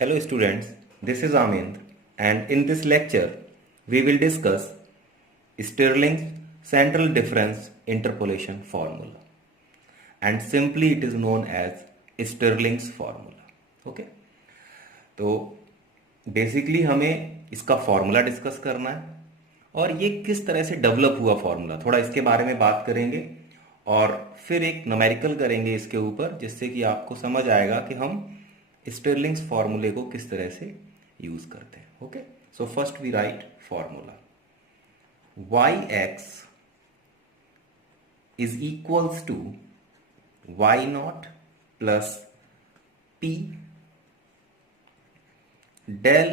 Hello students, this is Amend and in this lecture we will discuss Stirling's central difference interpolation formula and simply it is known as Stirling's formula. Okay? तो basically हमें इसका formula discuss करना है और ये किस तरह से डेवलप हुआ फॉर्मूला, थोड़ा इसके बारे में बात करेंगे और फिर एक न्यूमेरिकल करेंगे इसके ऊपर, जिससे कि आपको समझ आएगा कि हम स्टिरलिंग्स फॉर्मूले को किस तरह से यूज करते हैं. Okay, so first we write formula yx is equals to y naught plus p del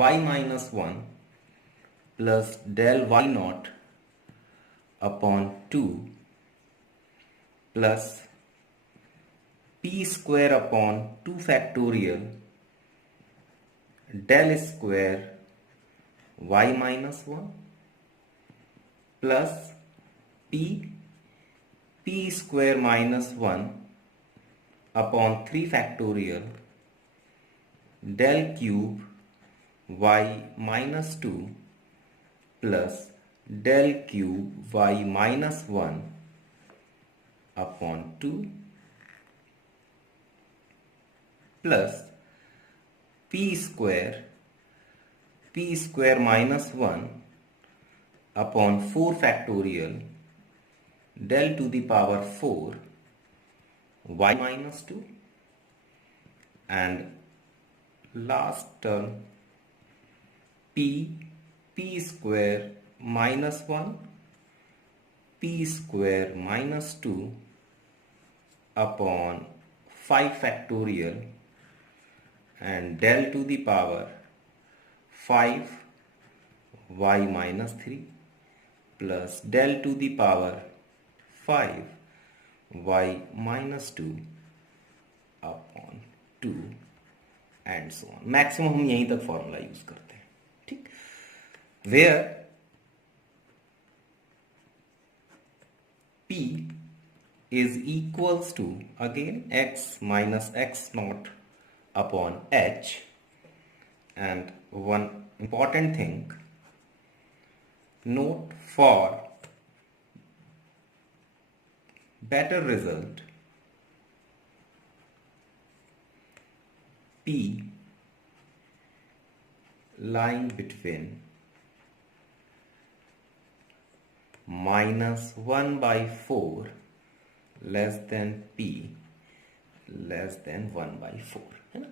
y minus 1 plus del y naught upon 2 plus p square upon 2 factorial del square y minus 1 plus p square minus 1 upon 3 factorial del cube y minus 2 plus del cube y minus 1 upon 2 plus p square minus 1 upon 4 factorial del to the power 4 y minus 2 and last term p square minus 1 p square minus 2 upon 5 factorial and del to the power 5 y minus 3 plus del to the power 5 y minus 2 upon 2 and so on. Maximum हम यहीं तक formula use करते हैं. ठीक, where p is equals to again x minus x naught upon h, and one important thing, note for better result p lying between minus 1 by 4 less than p less than 1 by 4, है ना.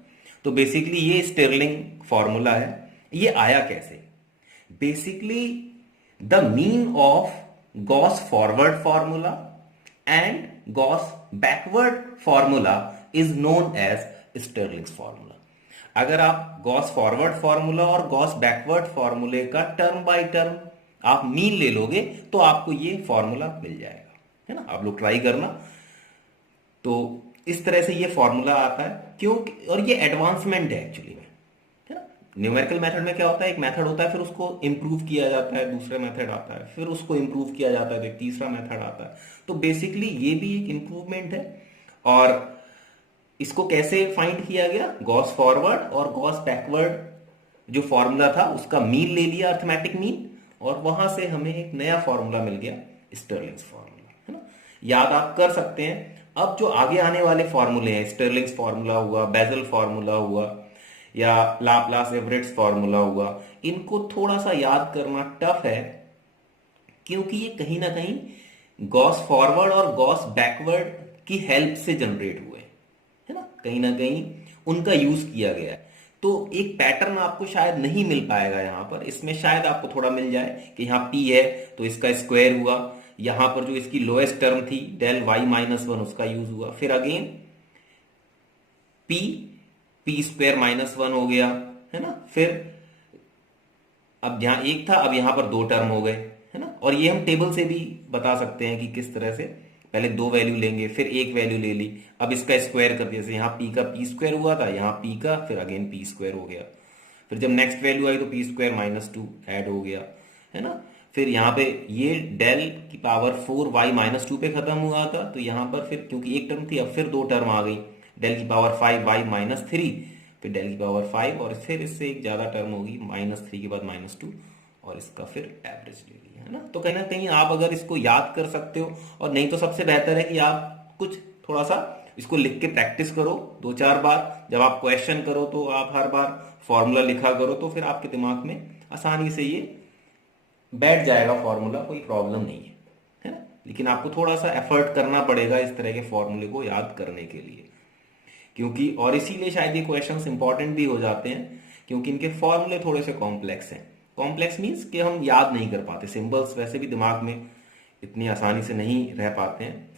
तो basically ये sterling formula है. ये आया कैसे? Basically the mean of Gauss forward formula and Gauss backward formula is known as Stirling's formula. अगर आप गॉस फॉरवर्ड फॉर्मूला और गॉस बैकवर्ड फॉर्मूले का टर्म बाय टर्म आप मीन ले लोगे तो आपको ये फॉर्मूला मिल जाएगा, है ना. आप लोग ट्राई करना. तो इस तरह से ये फॉर्मूला आता है. क्यों? और ये एडवांसमेंट है एक्चुअली में, है ना. न्यूमेरिकल मेथड में क्या होता है, एक मेथड होता है, फिर उसको इंप्रूव किया जाता है, दूसरा मेथड आता है, फिर उसको इंप्रूव किया जाता है, फिर तीसरा मेथड आता है. तो बेसिकली ये भी एक इंप्रूवमेंट है. और इसको कैसे फाइंड किया गया? गॉस फॉरवर्ड और गॉस बैकवर्ड जो फॉर्मूला था उसका मीन ले लिया, अर्थमेटिक मीन, और वहां से हमें एक नया फॉर्मूला मिल गया, स्टिरलिंग्स फॉर्मूला, है ना. याद आप कर सकते हैं. अब जो आगे आने वाले फॉर्मूले हैं, स्टिरलिंग्स फॉर्मूला हुआ, बेजल फॉर्मूला हुआ या लाप्लास एवरेट्स फॉर्मूला हुआ, इनको थोड़ा सा याद करना टफ है क्योंकि ये कहीं ना कहीं गॉस फॉरवर्ड और गॉस बैकवर्ड की हेल्प से जनरेट हुए, है ना. कहीं ना कहीं उनका यूज किया गया है. तो एक पैटर्न आपको शायद नहीं मिल पाएगा यहां पर. इसमें शायद आपको थोड़ा मिल जाए कि यहां p है तो इसका स्क्वायर हुआ, यहां पर जो इसकी लोएस्ट टर्म थी डेल y माइनस 1 उसका यूज हुआ, फिर अगेन p स्क्वायर माइनस 1 हो गया, है ना. फिर अब यहां एक था, अब यहां पर दो टर्म हो गए, है ना. और ये हम टेबल से भी बता सकते हैं कि किस तरह से. पहले दो वैल्यू लेंगे, फिर एक वैल्यू ले ली, अब इसका स्क्वायर कर दिया. जैसे यहाँ p का p स्क्वायर हुआ था, यहाँ p का, फिर अगेन p स्क्वायर हो गया. फिर जब नेक्स्ट वैल्यू आई तो p स्क्वायर माइनस 2 ऐड हो गया, है ना. फिर यहाँ पे ये डेल की पावर 4 y माइनस 2 पे खत्म हुआ था, तो यहाँ पर फिर क्योंकि एक टर्म थी अब फिर दो टर्म आ गई, डेल की पावर 5 y माइनस 3 फिर डेल की पावर 5 और फिर इससे एक ज़्यादा टर्म होगी -3 के बाद -2 और इसका फिर एवरेज ले लिया, है ना। तो कहीं ना कहीं आप अगर इसको याद कर सकते हो, और नहीं तो सबसे बेहतर है कि आप कुछ थोड़ा सा इसको लिख के प्रैक्टिस करो 2-4 बार। जब आप क्वेश्चन करो तो आप हर बार फॉर्मूला लिखा करो, तो फिर आपके दिमाग में आसानी से ये बैठ जाएगा फॉर्मूला, कोई प्रॉब्लम नहीं है ना। लेकिन आपको थोड़ा सा एफर्ट करना पड़ेगा इस तरह के फॉर्मूले को याद करने के लिए, क्योंकि और इसीलिए शायद ये क्वेश्चंस इंपॉर्टेंट भी हो जाते हैं, क्योंकि इनके फॉर्मूले थोड़े से कॉम्प्लेक्स हैं। कॉम्प्लेक्स मीन्स कि हम याद नहीं कर पाते, सिंबल्स वैसे भी दिमाग में इतनी आसानी से नहीं रह पाते हैं,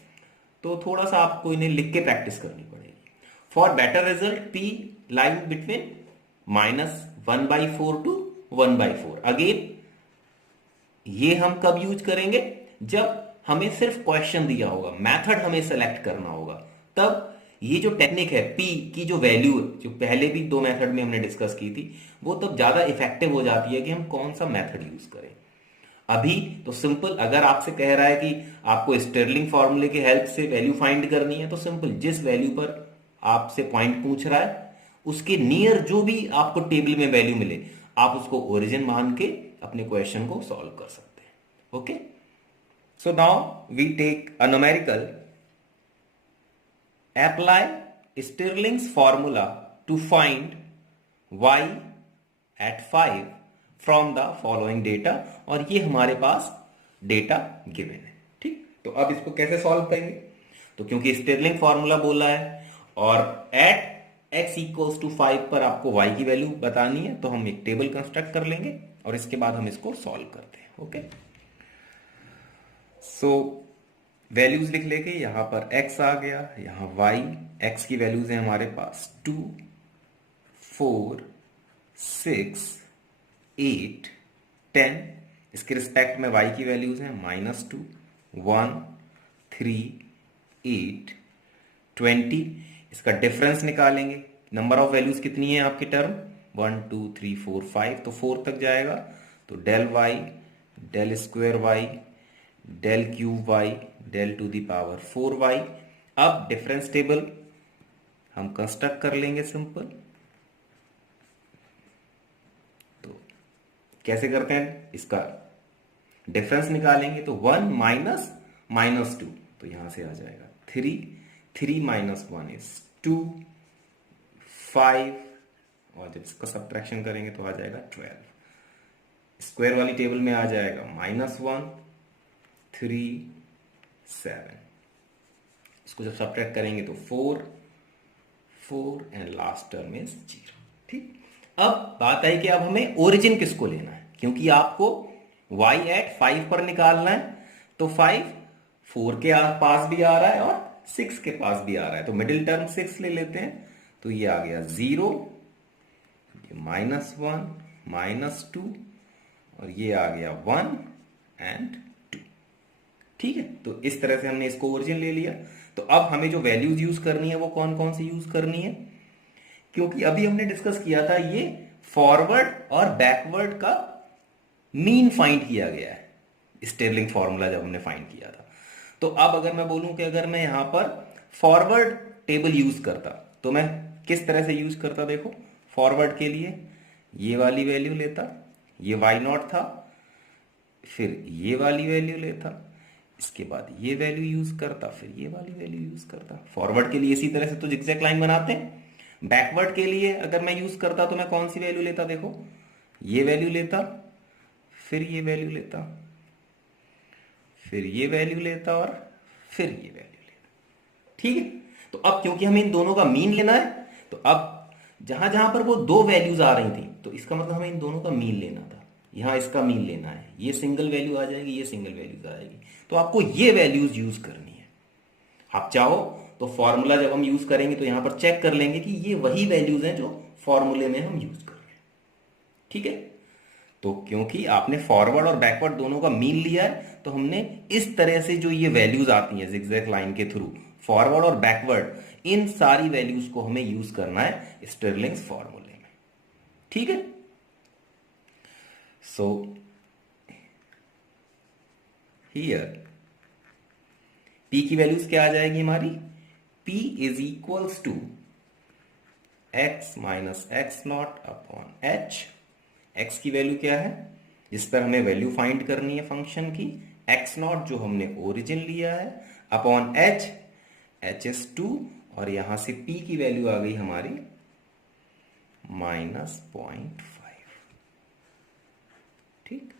तो थोड़ा सा आपको इन्हें लिख के प्रैक्टिस करनी पड़ेगी। For better result P line between -1/4 to 1/4। Again ये हम कब यूज करेंगे, जब हमें सिर्फ क्वेश्चन दिया होगा, मेथड हमें सेलेक्ट करना होगा, तब ये जो टेक्निक है पी की जो वैल्यू जो पहले भी 2 मेथड में हमने डिस्कस की थी, वो तब ज्यादा इफेक्टिव हो जाती है कि हम कौन सा मेथड यूज करें। अभी तो सिंपल, अगर आपसे कह रहा है कि आपको स्टर्लिंग फॉर्मूले की हेल्प से वैल्यू फाइंड करनी है, तो सिंपल जिस वैल्यू पर आपसे पॉइंट पूछ रहा है उसके नियर जो भी आपको टेबल में वैल्यू मिले, आप उसको ओरिजिन मान के अपने क्वेश्चन को सॉल्व कर सकते हैं। Okay, so now we take a numerical. Apply Stirling's formula to find y at 5 from the following data, और ये हमारे पास डेटा गिवन है। ठीक, तो अब इसको कैसे सॉल्व करेंगे, तो क्योंकि स्टिरलिंग फॉर्मूला बोला है और एट x इक्वल्स टू 5 पर आपको y की वैल्यू बतानी है, तो हम एक टेबल कंस्ट्रक्ट कर लेंगे और इसके बाद हम इसको सॉल्व करते हैं। ओके, सो वैल्यूज लिख लेके यहां पर x आ गया, यहां y, x की वैल्यूज है हमारे पास 2, 4, 6, 8, 10। इसके रिस्पेक्ट में y की वैल्यूज हैं -2, 1, 3, 8, 20। इसका डिफरेंस निकालेंगे, नंबर ऑफ वैल्यूज कितनी है आपकी टर्म 1, 2, 3, 4, 5, तो 4 तक जाएगा, तो del y, del square y, del cube y, del to the power 4y। अब डिफरेंस टेबल हम कंस्ट्रक्ट कर लेंगे सिंपल। तो कैसे करते हैं, इसका डिफरेंस निकालेंगे, तो 1 माइनस -2, तो यहां से आ जाएगा 3, 3 - 1 इज 2, 5, और जब इसका सब्ट्रैक्शन करेंगे तो आ जाएगा 12। स्क्वायर वाली टेबल में आ जाएगा -1, 3, 7। इसको जब सब्ट्रैक्ट करेंगे तो 4, 4 एंड लास्ट टर्म इज 0। ठीक, अब बात आई कि अब हमें ओरिजिन किसको लेना है, क्योंकि आपको y एट 5 पर निकालना है, तो 5 4 के पास भी आ रहा है और 6 के पास भी आ रहा है, तो मिडिल टर्म 6 ले लेते हैं, तो ये आ गया 0, -1, -2, और ये आ गया 1 एंड 2। ठीक है, तो इस तरह से हमने इसको ओरिजिन ले लिया। तो अब हमें जो वैल्यूज यूज करनी है वो कौन कौन सी यूज करनी है, क्योंकि अभी हमने डिस्कस किया था ये फॉरवर्ड और बैकवर्ड का मीन फाइंड किया गया है, स्टिरलिंग फॉर्मूला जब हमने फाइंड किया था। तो अब अगर मैं बोलूं कि अगर मैं यहां पर फॉरवर्ड टेबल यूज करता, तो मैं किस तरह से यूज करता, देखो फॉरवर्ड के लिए ये वाली वैल्यू लेता, ये y0 था, फिर ये वाली वैल्यू लेता, इसके बाद ये वैल्यू यूज करता, फिर ये वाली वैल्यू यूज करता। फॉरवर्ड के लिए इसी तरह से तो जिगजैग लाइन बनाते हैं। बैकवर्ड के लिए अगर मैं यूज करता तो मैं कौन सी वैल्यू लेता, देखो ये वैल्यू लेता, फिर ये वैल्यू लेता, फिर ये वैल्यू लेता और फिर ये वैल्यू लेता। ठीक है, तो अब क्योंकि हमें इन दोनों का मीन लेना है, तो अब जहां जहां पर वो 2 वैल्यूज आ रही थी, तो इसका मतलब हमें इन दोनों का मीन लेना था। यहां इसका मीन लेना है, ये सिंगल वैल्यू आ जाएगी, ये सिंगल वैल्यूज आ जाएगी, तो आपको ये वैल्यूज यूज करनी है। आप चाहो तो फॉर्मूला जब हम यूज करेंगे तो यहां पर चेक कर लेंगे कि ये वही वैल्यूज हैं जो फॉर्मूले में हम यूज कर रहे हैं। ठीक है, तो क्योंकि आपने फॉरवर्ड और बैकवर्ड दोनों का मीन लिया है, तो हमने इस तरह से जो ये वैल्यूज आती हैं जिगजैग लाइन के थ्रू, फॉरवर्ड और बैकवर्ड, इन सारी वैल्यूज को हमें यूज करना है स्टिरलिंग्स फॉर्मूले में। ठीक है, सो हियर P की वैल्यूज क्या आ जाएगी हमारी, P is equals to x minus x naught upon h. x की वैल्यू क्या है जिस पर हमें वैल्यू फाइंड करनी है फंक्शन की, x नॉट जो हमने ओरिजिन लिया है, अपॉन h, h इज 2, और यहां से p की वैल्यू आ गई हमारी -0.5। ठीक।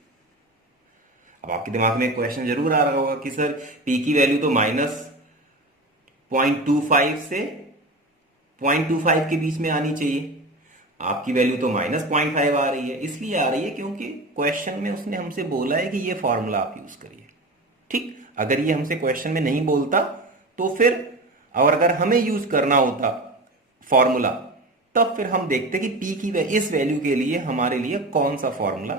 अब आपके दिमाग में एक क्वेश्चन जरूर आ रहा होगा कि सर p की वैल्यू तो -0.25 से 0.25 के बीच में आनी चाहिए, आपकी वैल्यू तो -0.5 आ रही है। इसलिए आ रही है क्योंकि क्वेश्चन में उसने हमसे बोला है कि ये फॉर्मूला आप यूज करिए। ठीक। अगर ये हमसे क्वेश्चन में नहीं बोलता तो फिर, और अगर हमें यूज करना होता फॉर्मूला, तब फिर हम देखते कि p की इस वैल्यू के लिए हमारे लिए कौन सा फॉर्मूला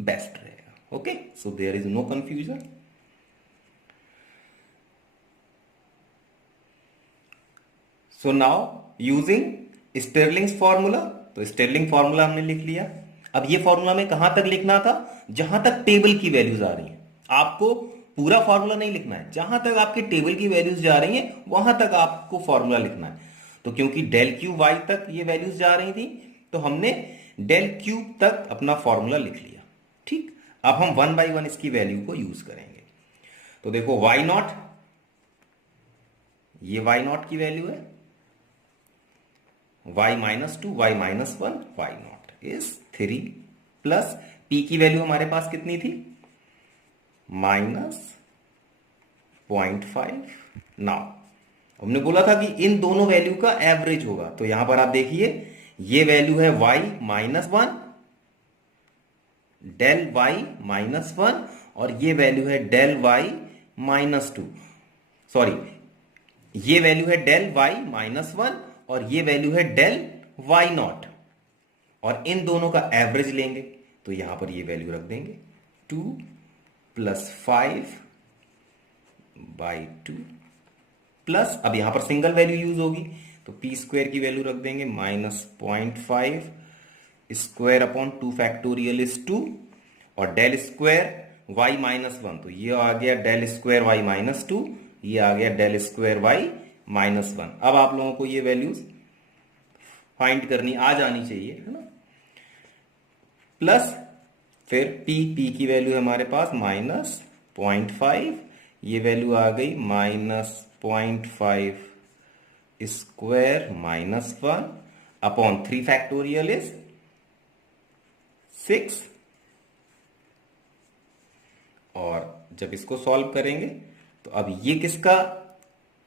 बेस्ट रहेगा। Okay, so there is no confusion. So now using Stirling's formula, तो स्टिरलिंग फॉर्मूला हमने लिख लिया। अब ये फॉर्मूला में कहां तक लिखना था, जहां तक टेबल की वैल्यूज आ रही हैं। आपको पूरा फॉर्मूला नहीं लिखना है, जहां तक आपकी टेबल की वैल्यूज जा रही हैं वहां तक आपको फॉर्मूला लिखना है। तो क्योंकि डेल क्यूब वाई तक ये वैल्यूज जा रही थी, तो हमने डेल क्यूब तक अपना फॉर्मूला लिख लिया। ठीक। अब हम 1 बाई 1 इसकी वैल्यू को यूज करेंगे। तो देखो वाई नॉट, ये वाई नॉट की वैल्यू है, y minus 2, y minus 1, y not is 3, plus p की वैल्यू हमारे पास कितनी थी, -0.5। नाउ हमने बोला था कि इन दोनों वैल्यू का एवरेज होगा, तो यहां पर आप देखिए ये वैल्यू है y minus 1, del y minus 1, और ये वैल्यू है डेल y माइनस 2, सॉरी, ये वैल्यू है डेल y माइनस 1 और ये वैल्यू है डेल y नॉट, और इन दोनों का एवरेज लेंगे तो यहां पर ये वैल्यू रख देंगे 2 प्लस 5 बाई 2, प्लस अब यहां पर सिंगल वैल्यू यूज होगी तो p स्क्वायर की वैल्यू रख देंगे -0.5 स्क्वायर अपॉन 2 फैक्टोरियल इज 2, और डेल स्क्वायर y माइनस 1, तो ये आ गया डेल स्क्वायर y माइनस 2, ये आ गया डेल स्क्वायर y माइनस 1। अब आप लोगों को ये वैल्यूज फाइंड करनी आ जानी चाहिए, है ना। प्लस फिर p की वैल्यू है हमारे पास -0.5, ये वैल्यू आ गई -0.5 square minus 1 upon 3 factorial is 6, और जब इसको सॉल्व करेंगे तो अब ये किसका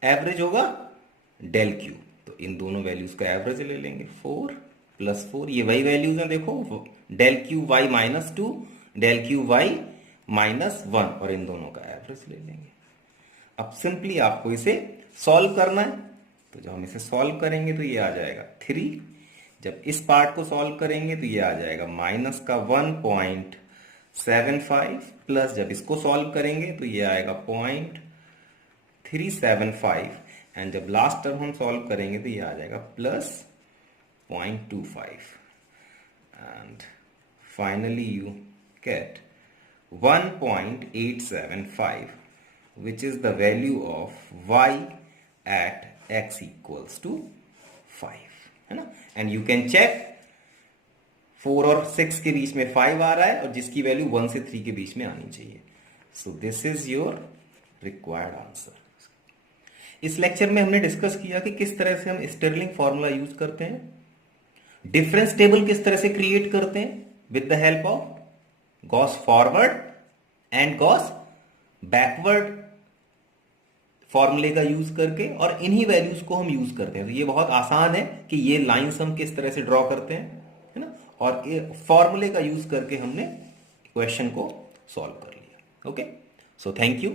एवरेज होगा, डेल क्यूब, तो इन दोनों वैल्यूज का एवरेज ले लेंगे 4 प्लस 4, ये वही वैल्यूज हैं, देखो del cube y minus 2, del cube y minus 1, और इन दोनों का एवरेज ले लेंगे। अब सिंपली आपको इसे सॉल्व करना है, तो जब हम इसे सॉल्व करेंगे तो ये आ जाएगा 3, जब इस पार्ट को सॉल्व करेंगे तो ये आ जाएगा माइनस का 1.75, प्लस जब इसको सॉल्व करेंगे तो ये आएगा 0.375, एंड जब लास्ट टर्म हम सॉल्व करेंगे तो ये आ जाएगा plus 0.25, and finally you get 1.875, which is the value of y at x equals to 5, है ना। एंड यू कैन चेक 4 और 6 के बीच में 5 आ रहा है, और जिसकी वैल्यू 1 से 3 के बीच में आनी चाहिए। So this is your required answer. इस लेक्चर में हमने डिस्कस किया कि किस तरह से हम स्टिरलिंग फॉर्मूला यूज करते हैं, डिफरेंस टेबल किस तरह से क्रिएट करते हैं with the help of Gauss forward and Gauss backward फॉर्मूले का यूज करके, और इन्हीं वैल्यूज को हम यूज करते हैं। तो ये बहुत आसान है कि ये लाइंस हम किस तरह से ड्रॉ करते हैं, है ना, और फॉर्मूले का यूज करके हमने क्वेश्चन को सॉल्व कर लिया। Okay, so thank you.